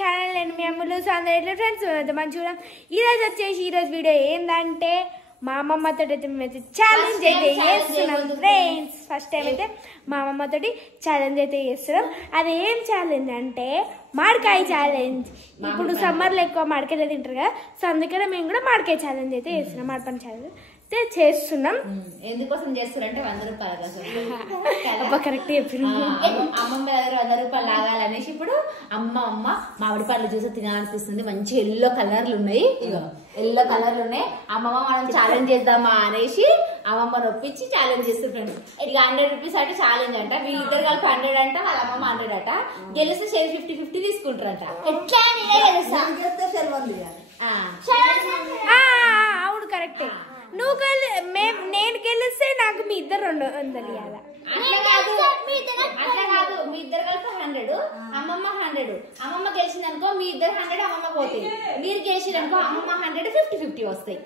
Channel అండి మీ అమ్మలు అందరూ ఫ్రెండ్స్ మంచిగా ఈరోజు వచ్చేసి ఈరోజు వీడియో ఏంటంటే మా అమ్మమ్మతో అయితే మేమైతే ఛాలెంజ్ అయితే చేస్తున్నాం ఫ్రెండ్స్. ఫస్ట్ టైం అయితే మా అమ్మమ్మతోటి ఛాలెంజ్ అయితే చేస్తున్నాం. అది ఏం ఛాలెంజ్ అంటే మామిడికాయ ఛాలెంజ్. ఇప్పుడు సమ్మర్లో ఎక్కువ మామిడికాయలు తింటారు కదా, సో అందుకనే మేము కూడా మామిడికాయ ఛాలెంజ్ అయితే చేస్తున్నాం. మామిడిపండు ఛాలెంజ్ చేస్తున్నాం. ఎందుకోసం చేస్తారంటే 100 రూపాయలు కరెక్ట్ చెప్పిన అమ్మమ్మ దగ్గర 100 రూపాయలు లాగాలనేసి ఇప్పుడు అమ్మ మామిడి పళ్ళు చూసి తినాలనిపిస్తుంది. మంచి ఎల్లో కలర్లు ఉన్నాయి, ఇగో ఎల్లో కలర్లు ఉన్నాయి. అమ్మమ్మ మనం ఛాలెంజ్ చేద్దామా అనేసి అమ్మమ్మని ఒప్పించి ఛాలెంజ్ చేస్తారు ఫ్రెండ్స్. ఇక 100 రూపీస్ అంటే ఛాలెంజ్ అంట. వీళ్ళిద్దరు కలిపి 100 అంట, వాళ్ళ అమ్మమ్మ 100 అట. గెలిస్తే షేర్ 50-50 తీసుకుంటారంట. అవును కరెక్టే. నువ్వు నేను గెలిస్తే నాకు మీ ఇద్దరు 200 ఇవ్వాలి. అట్లా కాదు, మీ ఇద్దరు కలిపి 100, అమ్మమ్మ 100. అమ్మమ్మ గెలిచిందనుకో మీ ఇద్దరు 100 అమ్మమ్మ పోతాయి. మీరు గెలిచిరనుకో అమ్మమ్మ 100 50-50 వస్తాయి.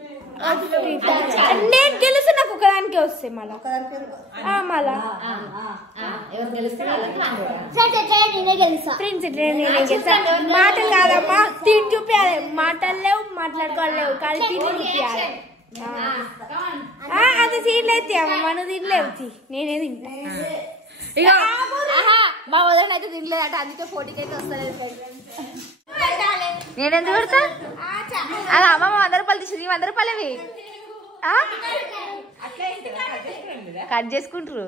నేను గెలిస్తే నాకు ఒకదానికే వస్తాయి. మళ్ళా ఎవరు గెలిస్తే మాటలు కాదమ్మా, తిని చూపించాలి. మాటలు లేవు, మాట్లాడుకోలేవు, కానీ తిని చూపించాలి. అది సీట్లు అయితే అమ్మ నువ్వు తినలేవు, నేనే తింటా. ఇక మా వదిన అయితే తినలేదట, అందుకే పోటీకి అయితే వస్తలేదు. నేనెందుకు పెడతా? అది అమ్మమ్మ 100 రూపాయలు తీసి 100 రూపాయలవి కట్ చేసుకుంటారు.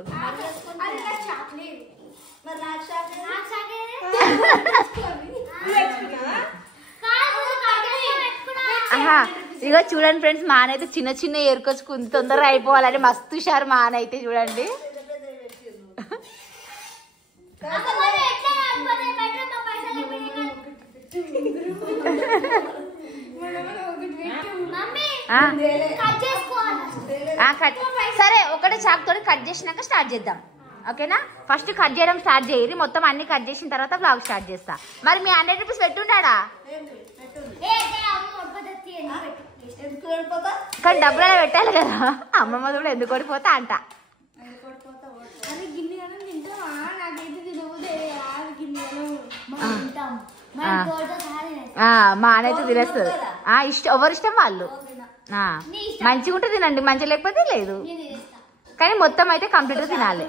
ఇగో చూడండి ఫ్రెండ్స్, మానైతే చిన్న చిన్న ఏరుకొచ్చుకుంది, తొందరగా అయిపోవాలని మస్తు హుషారు మానైతే. చూడండి సరే, ఒకటే చాక్ తోటి కట్ చేసినాక స్టార్ట్ చేద్దాం, ఓకేనా? ఫస్ట్ కట్ చేయడం స్టార్ట్ చేయరు, మొత్తం అన్ని కట్ చేసిన తర్వాత బ్లాగ్ స్టార్ట్ చేస్తా. మరి మీ 100 రూపీస్ పెట్టుంటాడా? కానీ డబ్బులు అలా పెట్టాలి కదా, అమ్మమ్మ కూడా ఎందుకు ఓడిపోతా అంట. మా అనైతే తినేస్తుంది. ఎవరి ఇష్టం వాళ్ళు. మంచిగా ఉంటే తినండి, మంచిగా లేకపోతే లేదు, కానీ మొత్తం అయితే కంప్లీట్ గా తినాలి.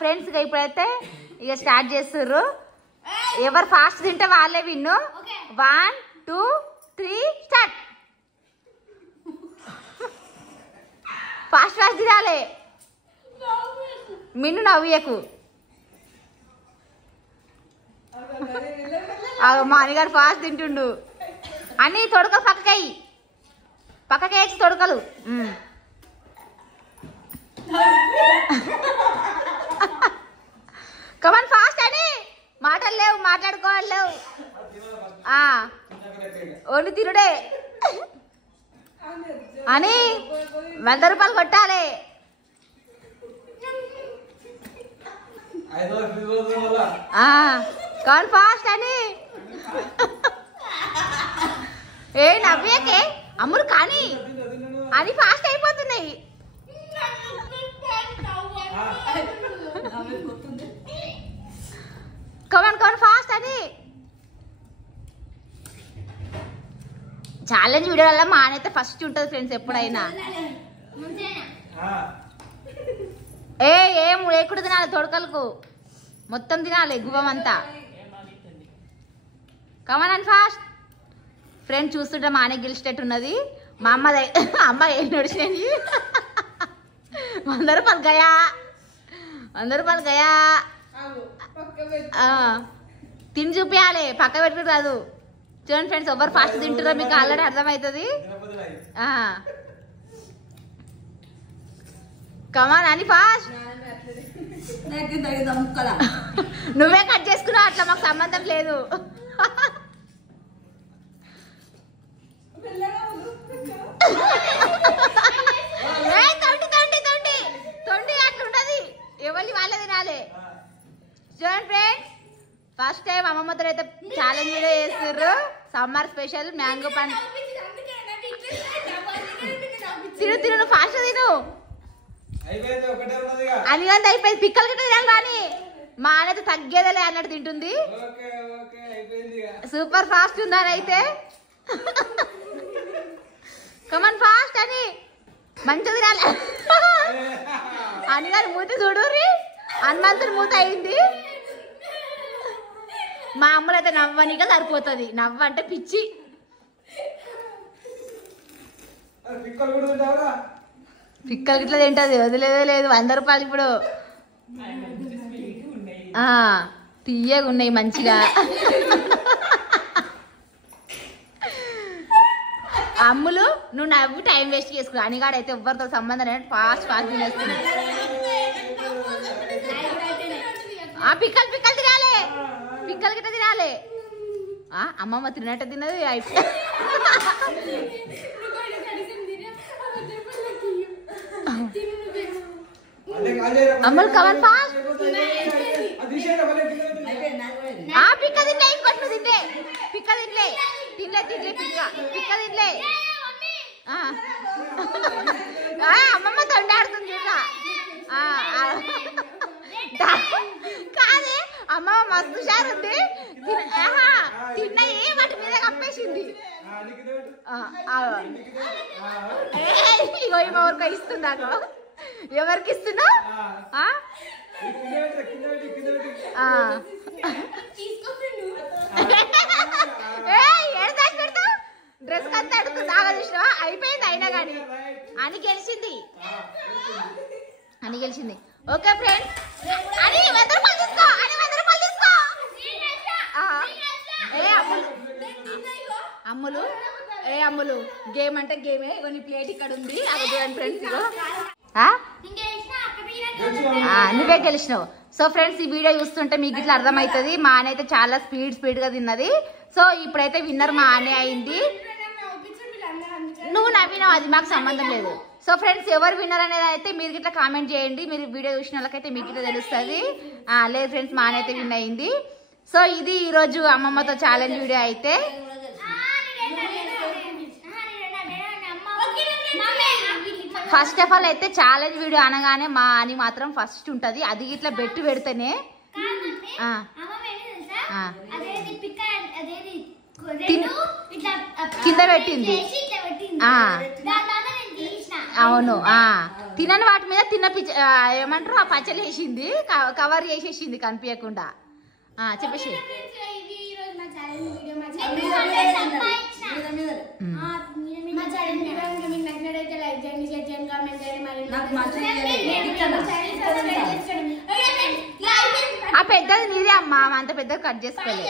ఫ్రెండ్స్ ఇప్పుడైతే ఇక స్టార్ట్ చేస్తుర్రు. ఎవరు ఫాస్ట్ తింటే వాళ్ళే విన్ను. 1 2 3 స్టార్ట్. ఫాస్ట్ తినాలి. మిన్ను నవ్వుయకు. మా అన్నగారు ఫాస్ట్ తింటుండు. అన్ని తొడకలు పక్కకేసి తొడకలు. కమాన్ ఫాస్ట్ అని. మాటలు లేవు, మాట్లాడుకోవాలి లేవు, ఓన్లీ తిరుడే అని. 100 రూపాయలు కొట్టాలి. కమాన్ ఫాస్ట్ అని. ఏ నవ్వేకే అమ్ముడు కానీ అని ఫాస్ట్ అయిపోతున్నాయి. కమాన్ ఫాస్ట్ అని. ఛాలెంజ్ వీడియో వల్ల మా అనైతే ఫస్ట్ ఉంటుంది ఫ్రెండ్స్ ఎప్పుడైనా. ఏం లేకుండా తినాలి, తొడకలకు మొత్తం తినాలి, గువ్వమంతా. కమాన్ అని ఫాస్ట్. ఫ్రెండ్స్ చూస్తుంటే మా అన్నయ్య గెలిచేటట్టున్నది. మా అమ్మ ఏం నడిచినాయి. 100 రూపాయలు గయా, 100 రూపాయలు గయా. తిని చూపించాలి, పక్క పెట్టుకుని రాదు. చూడండి ఫ్రెండ్స్, ఎవరు ఫాస్ట్ తింటారో మీకు ఆల్రెడీ అర్థమవుతుంది. కమాన్ అని ఫాస్ట్. నువ్వే కట్ చేసుకున్నావు, అట్లా మాకు సంబంధం లేదు. తొండి అట్లుంటది, ఎవరి వాళ్ళ తినాలి. చూడండి ఫ్రెండ్స్, ఫస్ట్ టైం అమ్మమ్మతో అయితే ఛాలెంజ్ వీడియో చేస్తుర్రు. సమ్మర్ స్పెషల్ మ్యాంగో పండు. తిను ఫాస్ట్ తిను. అది అయిపోయింది, పిక్కలు గిట్ట తినాలి. కానీ మా అనేది తగ్గేదలే అన్నట్టు తింటుంది. సూపర్ ఫాస్ట్ ఉందని అయితే కమన్ ఫాస్ట్ అని మంచిది రాలే అని గారి మూతి చూడు హనుమంతుడి మూత అయింది. మా అమ్మలు అయితే నవ్వనిగా సరిపోతుంది. నవ్వ అంటే పిచ్చి. పిక్కలు గిట్లా తింటది, వదిలేదే లేదు. 100 రూపాయలు ఇప్పుడు తీయగా ఉన్నాయి మంచిగా. అమ్ములు నువ్వు నవ్వి టైం వేస్ట్ చేసుకున్నావు. అనిగాడైతే ఎవరితో సంబంధం లేదు, ఫాస్ట్ ఫాస్ట్ తినేస్తున్నావు. పిక్కలు పిక్కలు తినాలి, పిక్కలు గిట్ట తినాలి. అమ్మమ్మ తిన్నట్టు తిన్నది అయిపోయి. అమ్మలు కవన్ ఫాస్ట్. పిక్క తింటే ఇంకొట్టు తింటే పిక్క తింటే తినలే తింటే పిక్క పిక్క తినలే. అమ్మమ్మ తొండాడుతుంది కాదే. అమ్మమ్మ మస్తు షార్ ఉంది. తిన్నాయి వాటి మీద కప్పేసింది. ఇగో ఈమె ఎవరికో ఇస్తుందాకో. ఎవరికి ఇస్తున్నావు? పెడతావు డ్రెస్ అంతా అడుగుతుంది. దాగా చూసినావా? అయిపోయింది. అయినా కానీ అని గెలిచింది, అని గెలిచింది. ఓకే ఫ్రెండ్స్, అని 100 రూపాయలు తీసుకో, అని 100 రూపాయలు తీసుకో. అమ్ములు అమ్ములు గేమ్ అంటే గేమే. కొన్ని ప్లేట్ ఇక్కడ ఉంది, అది చూడండి ఫ్రెండ్స్. ఇగో నువ్వే గెలిచినావు. సో ఫ్రెండ్స్, ఈ వీడియో చూస్తుంటే మీకు ఇట్లా అర్థమవుతుంది. మా ఆనే అయితే చాలా స్పీడ్ గా తిన్నది. సో ఇప్పుడైతే విన్నర్ మా ఆనే అయింది. నువ్వు నవ్వినావు, అది మాకు సంబంధం లేదు. సో ఫ్రెండ్స్, ఎవరు విన్నర్ అనేది అయితే మీరు ఇట్లా కామెంట్ చేయండి. మీరు వీడియో చూసిన వాళ్ళకైతే మీకు ఇట్లా తెలుస్తుంది. లేదు ఫ్రెండ్స్, మా ఆనే అయితే విన్ అయింది. సో ఇది ఈరోజు అమ్మమ్మతో ఛాలెంజ్ వీడియో అయితే. ఫస్ట్ ఆఫ్ ఆల్ అయితే ఛాలెంజ్ వీడియో అనగానే మా అని మాత్రం ఫస్ట్ ఉంటది. అది ఇట్లా బెట్టు పెడితేనే కింద పెట్టింది. అవును, తినని వాటి మీద ఏమంటారు ఆ పచ్చలు వేసింది, కవర్ చేసేసింది కనిపించకుండా. చెప్పేసి ఆ పెద్దది నీదే అమ్మా, అంత పెద్దది కట్ చేసుకోలేదు.